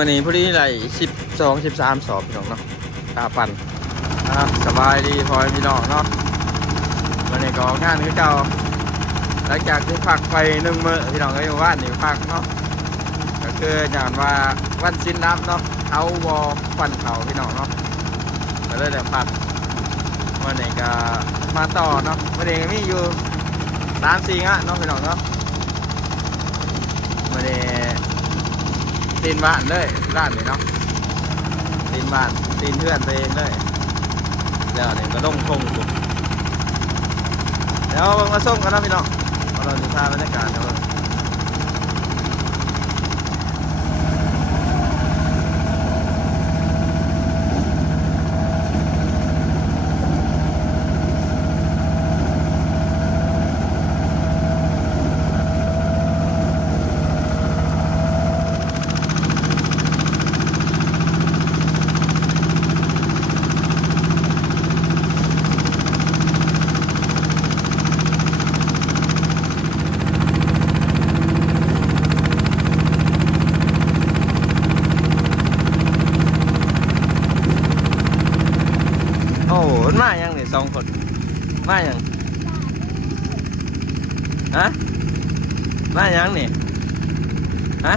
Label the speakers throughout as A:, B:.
A: มื่อนี้พอดีไหลสิบสองสิบสามสอบพี่น้องเนาะตาปั่นอะสบายดีพอพี่น้องเนาะวันนี้ก็งานคือเก่าหลังจากที่พักไปหนึ่งมื้อพี่น้องก็อยู่บ้านนี่พักเนาะก็คืออย่างว่าวันสิ้นน้ำเนาะเอาวอฟันเขาพี่น้องเนาะก็เลยแต่พักวันนี้ก็มาต่อเนาะวันนี้มีอยู่สามสี่งานเนาะพี่น้องเนาะวันนี้ ตีนบ้านเลยร้านนี่เนาะตีนบ้านตีนเพื่อนตัวเองเลยเดี๋ยวนี่ก็ลงทงอยู่เดี๋ยวมาส่งกันนะพี่น้องเราดูภาพบรรยากาศเดี๋ ยวโอ้โหมันมางนี่สองคน มาอยังฮะมาอยังนี่ฮะ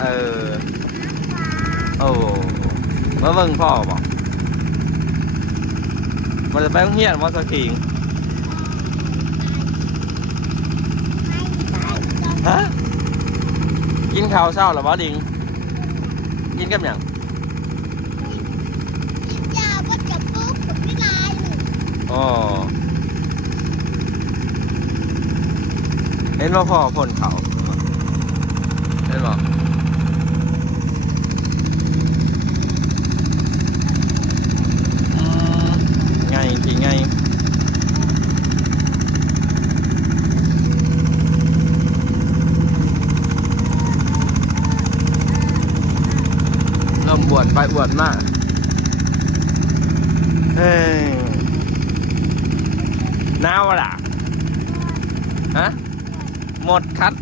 A: เออโอ้มาเบิ่งพ่อบอกมันจะไปโรงเรียนมอสกิงฮะกินข้าวเช้าหรือบ่ดิงกินกับหยัง
B: ยาว่าจะปุ๊บกับพี่นาย
A: อ๋อเห็นว่าพ่อพ่นเขาเห็นบอกไงพี่ไงเริ่มบวชไปบวชมากเฮ้ นาวอะล่ะฮะหมดคัด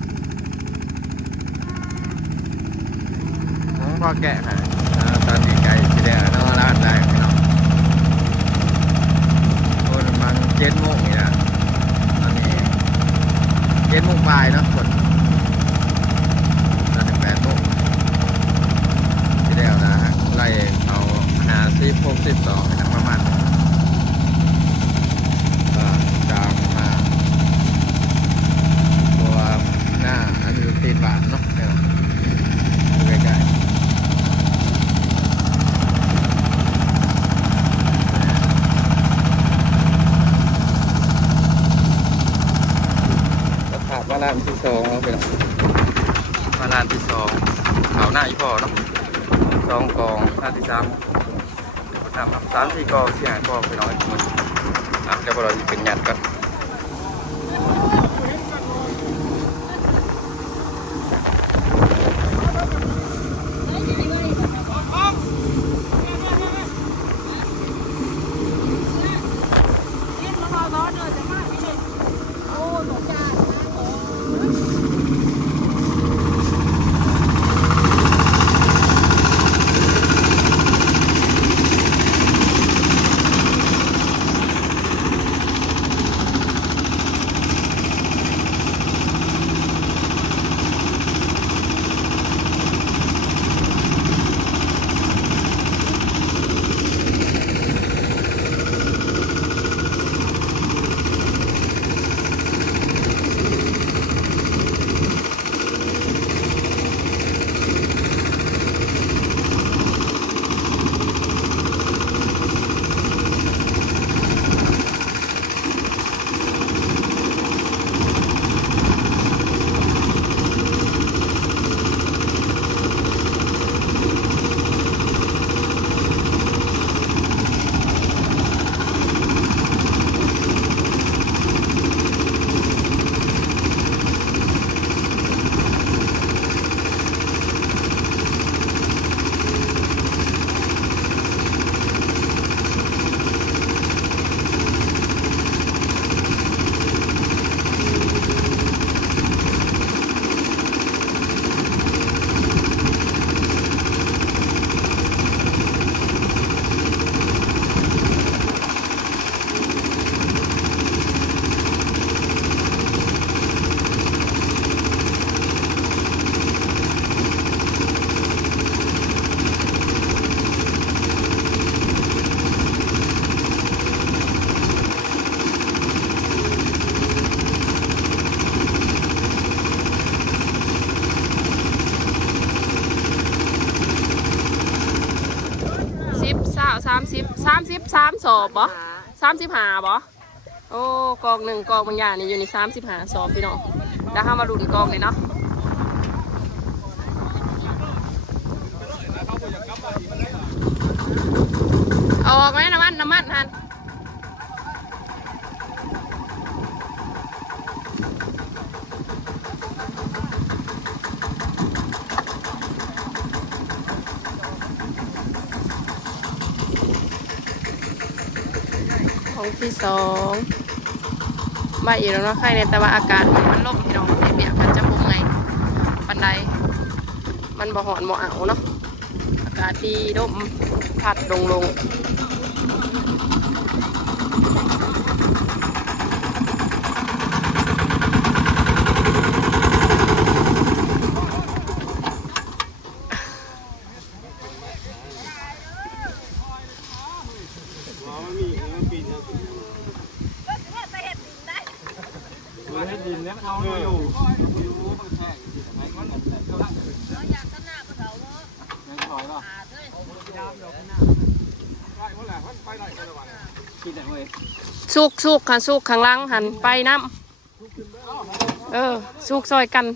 A: น้องพ่อแกะฮะอ่าตอนนี้ไก่สีแดงนอกร้านได้พี่น้องโอ้ยมันเจ็ดโมงนี่นะตอนนี้เจ็ดโมงปลายเนาะคนตอนนี้แปดโมงสีแดงนะฮะไล่เอาหาสิบหกสิบสองนะประมาณนี้ก็จามมา ตัวหน้าอันนี้ตีนบานเนาะเนี่ยดูใกล้ๆก็ผ่านมาลานที่ สองแล้วไปแล้วมาลานที่สองเขาหน้าอีพอเนาะสองกองหน้าที่สามสามสามสี่กองสี่ห้ากองไปน้อยคนอะเดี๋ยวเราจะเป็นหยัดกัน
C: บสามสอบบ่สามสิบห้าบ่โอ้กองหนึ่งกองบางอย่างนี่อยู่ในสามสิบห้าสอบพี่น้องแล้วห้ามาลุ้นกองเลยเนาะเอาออกไหมน้ำมันน้ำมันทัน งที่สองมาอีกแล้วเนาะใครในแต่ว่าอากาศมันลมพี่น้องเปียกมันจะบุงไงปันไดมันบ่หอนบ่เอาเนาะอากาศดีร่มพัดลงลง
A: ให้ดินเนี่ยเอาอยู่
C: สุกสุกค่ะสุกข้างล่างหันไปน้ำเออสุกซอยกัน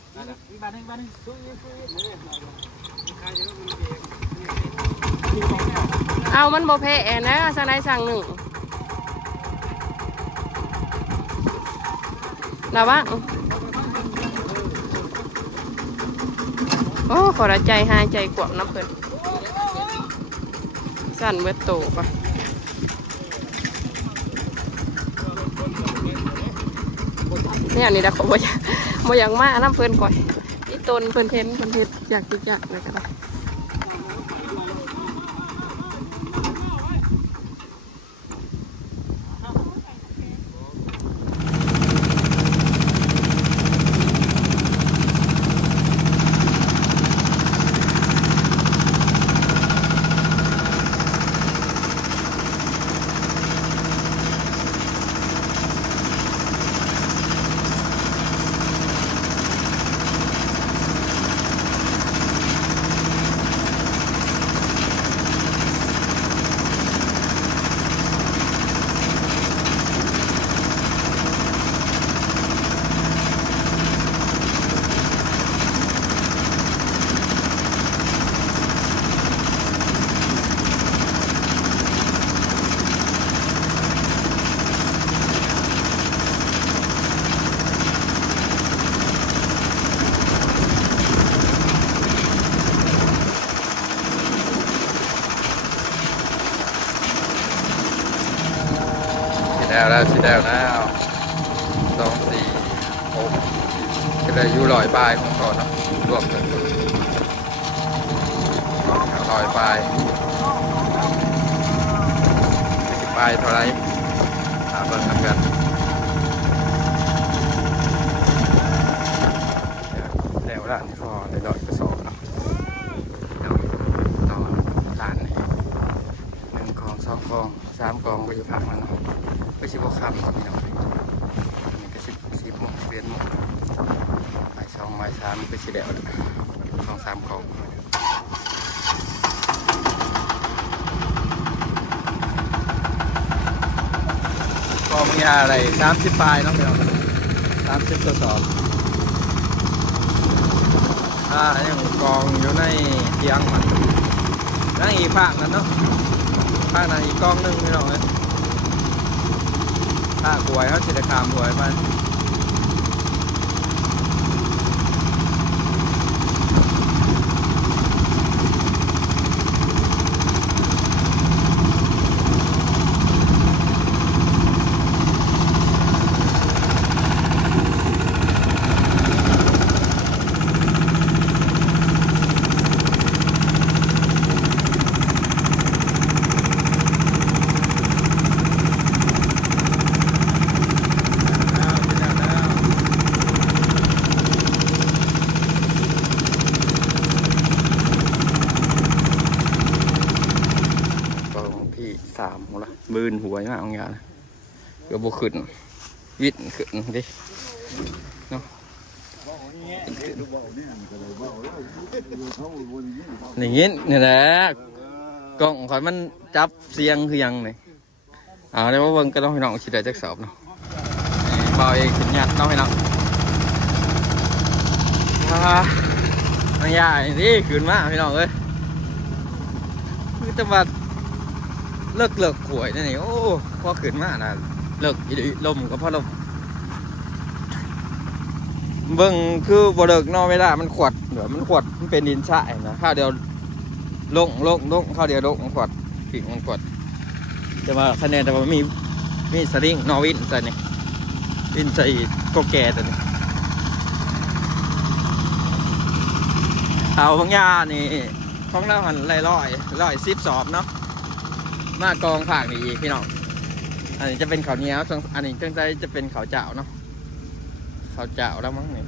C: เอามันบ่แพ้นะสั่งใดสั่งหนึ่งนะวะโอ้ขอละใจหายใจกวบน้ำเพิ่น สั่นเบิดโตปะเนี่ยนี่ดะเขาบ่อยากบ่อยากมาน้ำเพิ่นก่อยอีตนเพิ่นเทนเพิ่นเทนอยากกินอยากเลยกัน
A: สีแดงแล้วสองสี่หกก็เลยอยู่ลอยปลายของก่อเนาะรวมกันลอยปลายปลายเท่าไรหาเบิ่งกันกันแล้วละนี่พอได้ลอยกระสอบเนาะเดี๋ยวต่อทานหนึ่งกองสองกองสามกองก็อยู่ผักมันเนาะ ไปชิบคำครับพี่น้องนี่ก็สิบสิบโมงเวียนโมงบ่ายสองบ่ายสามก็สิเดียวล้วสองสามของกองยาอะไรสามสิบปลายนาะพี่น้องสามสิบตัวสอบอ่ายังกองอยู่ในเตียงมันนั่งอีกภาคนั้นเนาะภาคนั้นอีกกองหนึ่งพี่น้องเอ้ ยถ้าหวยเขาสิได้ขามหวยมันแล้วแล้วแล้วกองที่สามหมดละบืน หวยมากบางอย่างเกือบบุขึ้น วิทย์ขึ้นดิเนาะอย่างงี้นี่แหละกล้องข่อยมันจับเสียงคือยังนี่เอาเดี๋ยวว่าเบิ่งก็ต้องให้น้องสิดได้จักสอบเนาะเบาเองขึ้นยัดเนาะให้น้องอ่ามันยากนี่ขึ้นมาพี่น้องเอ้ยคือแต่ว่า เลิกเลิกขวยนี่นี่โอ้พอขึ้นมากนะเลิกอีลมก็พอลมเบิ่งคือบ่เลิกนอกเวลามันขวดเดี๋ยวมันขวดมันเป็นดินทรายนะข้าวเดียวลงลงลงข้าวเดียวลงขวดปิ่งมันขวดแต่ว่าคะแนนแต่ว่ามีมีสลิงนอวินใส่นี่วินใส่โกแก่แตัวนี้เอาบางยานี่ของเราหันล่ร้อยร้อยสิบสอบเนาะ มากองผักนี่อีกพี่น้อง อันนี้จะเป็นข้าวเหนียวส่วนอันนี้จังใจจะเป็นข้าวเจ้าเนาะข้าวเจ้าแล้วมั้งนี่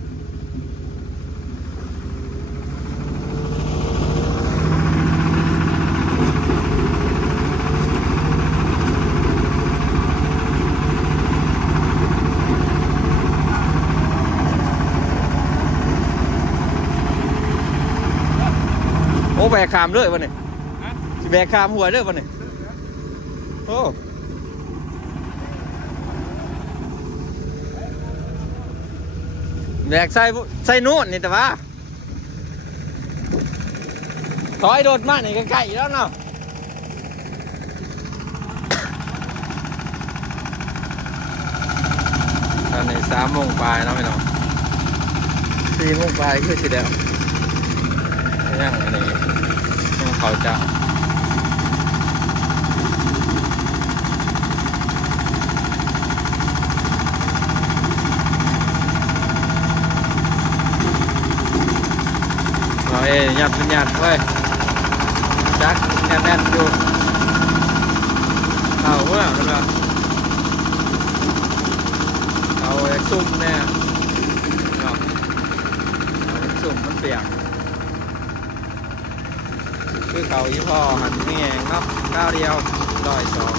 A: โอ้แบกขามเลยวะเนี่ยสิแบกขามหัวเลยวะเนี่ย โอ้แบกใส่ใส่นู่นนี่แต่ว่าถอยโดดมากนี่ใกล้ๆแล้วเนาะตอนนี้สามโมงปลายเนาะพี่น้องสี่โมงปลายคือสิเดียวยังอันนี้ยังเขาจะ เราเอ้ยยัดเป็นยัดเว้ยจักแน่นแน่นอยู่เอาเมื่อกันะเอาไอ้ซุ่มแน่เอาไอ้ซุ่มมันเปียกคือเขายี่ห้อหันเมียงเนาะก้าวเดียวร้อยสอง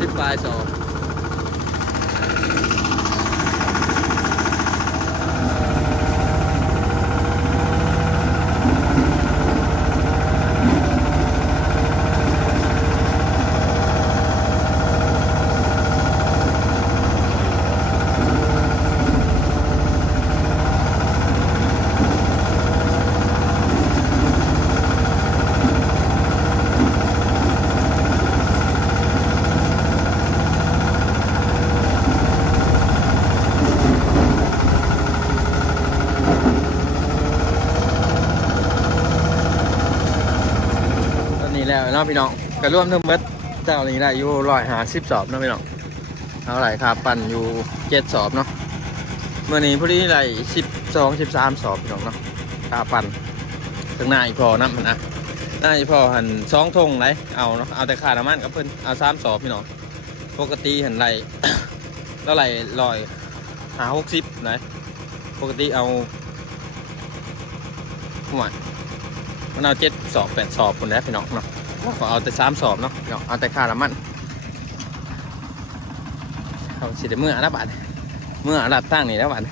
A: สิบปลายสองตอ นาะพี่น้องก็ร่วมทั้งเบิดเจ้านี้ได้อยู่ร้อยหาสิบสอบเนาะพี่น้องเอาไหลครับปั่นอยู่เจ็ดสอบเนาะเมื่อนี้พอดีไหลสิบสองสิบสามสอบพี่น้องเนาะค่าปั่นถึงหน้าอีพอนะมันนะหน้าอีพอหันสองทงไหนเอาเนาะเอาแต่ค่าน้ำมันกับเพิ่อนเอาสามสอบพี่น้องปกติหันไหลแล้วไหลลอยหาหกสิบไหนปกติเอาหวานมันเอาเจ็ดสอบแปดสอบคนแล้วพี่น้องเนาะ ขอเอาแต่สามสอบเนาะเดี๋ยวเอาแต่ค่าละมันเอาสิเดี๋ยเมื่อละบาทเมื่อละตั้งนี่แล้วบาท